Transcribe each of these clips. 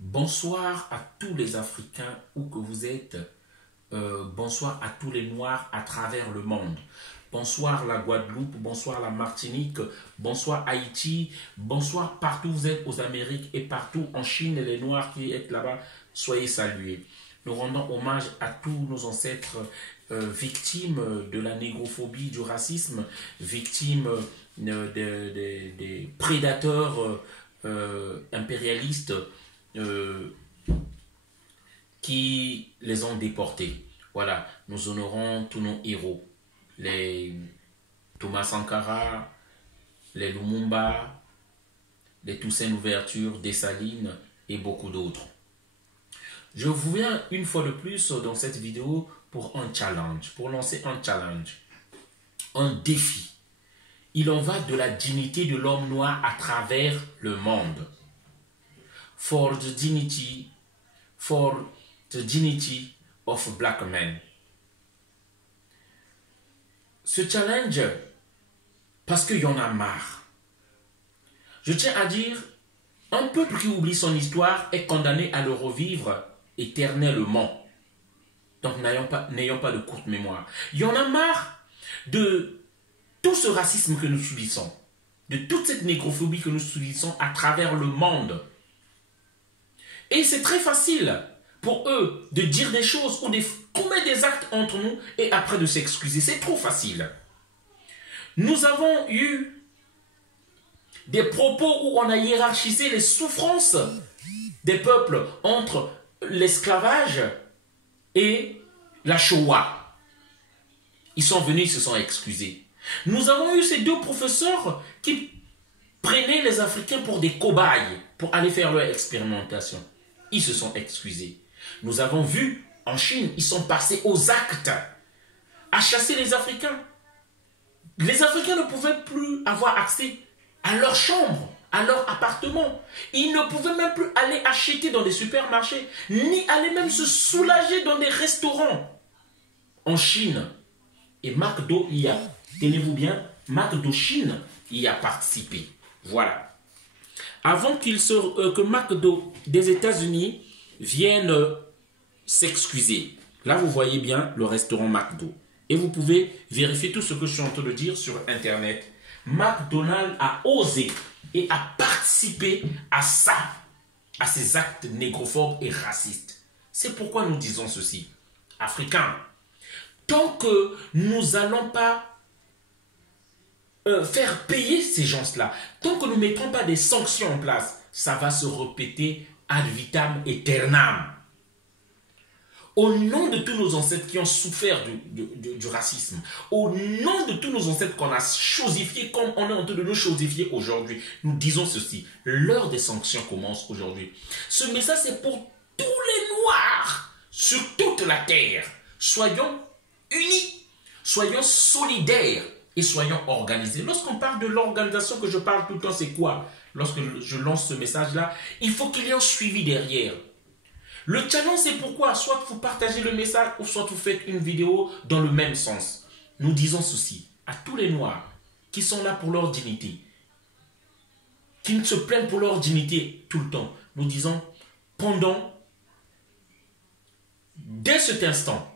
Bonsoir à tous les Africains, où que vous êtes. Bonsoir à tous les Noirs à travers le monde. Bonsoir la Guadeloupe, bonsoir la Martinique, bonsoir Haïti, bonsoir partout où vous êtes aux Amériques et partout en Chine, les Noirs qui êtes là-bas, soyez salués. Nous rendons hommage à tous nos ancêtres victimes de la négrophobie, du racisme, victimes des prédateurs impérialistes qui les ont déportés. Voilà, nous honorons tous nos héros. Les Thomas Sankara, les Lumumba, les Toussaint Louverture, Dessalines et beaucoup d'autres. Je vous viens une fois de plus dans cette vidéo pour un challenge, pour lancer un challenge, un défi. Il en va de la dignité de l'homme noir à travers le monde. For the dignity of black men. Ce challenge, parce qu'il y en a marre. Je tiens à dire, un peuple qui oublie son histoire est condamné à le revivre éternellement. Donc n'ayons pas de courte mémoire. Il y en a marre de tout ce racisme que nous subissons, de toute cette négrophobie que nous subissons à travers le monde. Et c'est très facile pour eux de dire des choses ou de commettre des actes entre nous et après de s'excuser. C'est trop facile. Nous avons eu des propos où on a hiérarchisé les souffrances des peuples entre l'esclavage et la Shoah. Ils sont venus, ils se sont excusés. Nous avons eu ces deux professeurs qui prenaient les Africains pour des cobayes pour aller faire leur expérimentation. Ils se sont excusés. Nous avons vu en Chine, ils sont passés aux actes à chasser les Africains. Les Africains ne pouvaient plus avoir accès à leur chambre, à leur appartement. Ils ne pouvaient même plus aller acheter dans des supermarchés, ni aller même se soulager dans des restaurants. En Chine, et McDo y a, tenez-vous bien, McDo Chine y a participé. Voilà. Avant que McDo des États-Unis vienne s'excuser. Là, vous voyez bien le restaurant McDo. Et vous pouvez vérifier tout ce que je suis en train de dire sur Internet. McDonald's a osé et a participé à ça, à ces actes négrophobes et racistes. C'est pourquoi nous disons ceci. Africains, tant que nous n'allons pas faire payer ces gens-là, tant que nous ne mettrons pas des sanctions en place, ça va se répéter ad vitam aeternam. Au nom de tous nos ancêtres qui ont souffert du racisme, au nom de tous nos ancêtres qu'on a chosifiés comme on est en train de nous chosifier aujourd'hui, nous disons ceci, l'heure des sanctions commence aujourd'hui. Ce message c'est pour tous les Noirs sur toute la terre. Soyons unis, soyons solidaires et soyons organisés. Lorsqu'on parle de l'organisation que je parle tout le temps, c'est quoi? Lorsque je lance ce message-là, il faut qu'il y ait un suivi derrière. Le challenge, c'est pourquoi soit vous partagez le message ou soit vous faites une vidéo dans le même sens. Nous disons ceci à tous les Noirs qui sont là pour leur dignité, qui ne se plaignent pour leur dignité tout le temps. Nous disons, dès cet instant,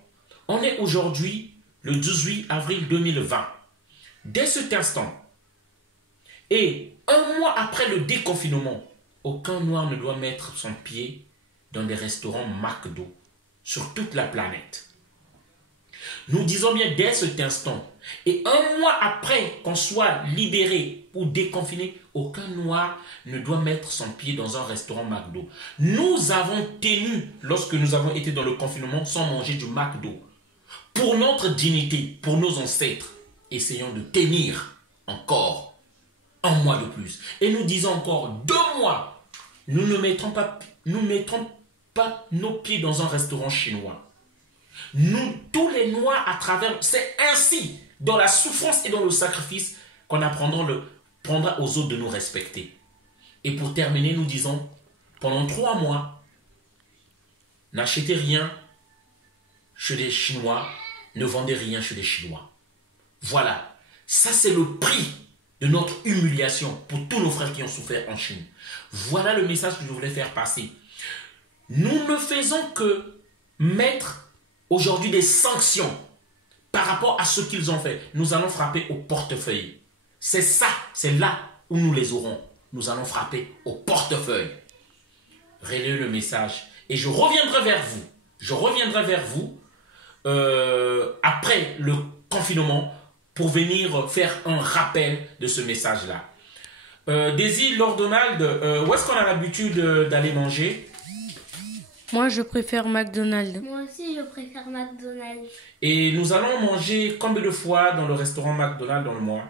on est aujourd'hui le 18 avril 2020. Dès cet instant, et un mois après le déconfinement, aucun Noir ne doit mettre son pied dans des restaurants McDo sur toute la planète. Nous disons bien dès cet instant, et un mois après qu'on soit libéré ou déconfiné, aucun Noir ne doit mettre son pied dans un restaurant McDo. Nous avons tenu, lorsque nous avons été dans le confinement, sans manger du McDo. Pour notre dignité, pour nos ancêtres, essayons de tenir encore un mois de plus. Et nous disons encore 2 mois, nous ne mettrons pas nos pieds dans un restaurant chinois. Nous, tous les Noirs à travers, c'est ainsi, dans la souffrance et dans le sacrifice, qu'on prendra aux autres de nous respecter. Et pour terminer, nous disons, pendant 3 mois, n'achetez rien chez les Chinois, ne vendez rien chez les Chinois. Voilà, ça c'est le prix de notre humiliation pour tous nos frères qui ont souffert en Chine. Voilà le message que je voulais faire passer. Nous ne faisons que mettre aujourd'hui des sanctions par rapport à ce qu'ils ont fait. Nous allons frapper au portefeuille. C'est ça, c'est là où nous les aurons. Nous allons frapper au portefeuille. Relayez le message. Et je reviendrai vers vous. Je reviendrai vers vous après le confinement pour venir faire un rappel de ce message-là. Daisy, Lord Donald, où est-ce qu'on a l'habitude d'aller manger? Moi, je préfère McDonald's. Moi aussi, je préfère McDonald's. Et nous allons manger combien de fois dans le restaurant McDonald's dans le mois?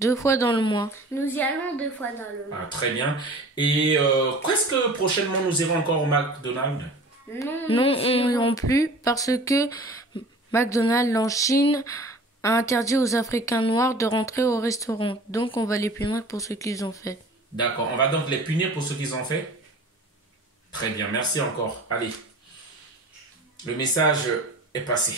2 fois dans le mois. Nous y allons 2 fois dans le mois. Ah, très bien. Et qu'est-ce que prochainement nous irons encore au McDonald's? Non, on n'ira plus parce que McDonald's en Chine a interdit aux Africains noirs de rentrer au restaurant. Donc, on va les punir pour ce qu'ils ont fait. D'accord, on va donc les punir pour ce qu'ils ont fait? Très bien, merci encore. Allez, le message est passé.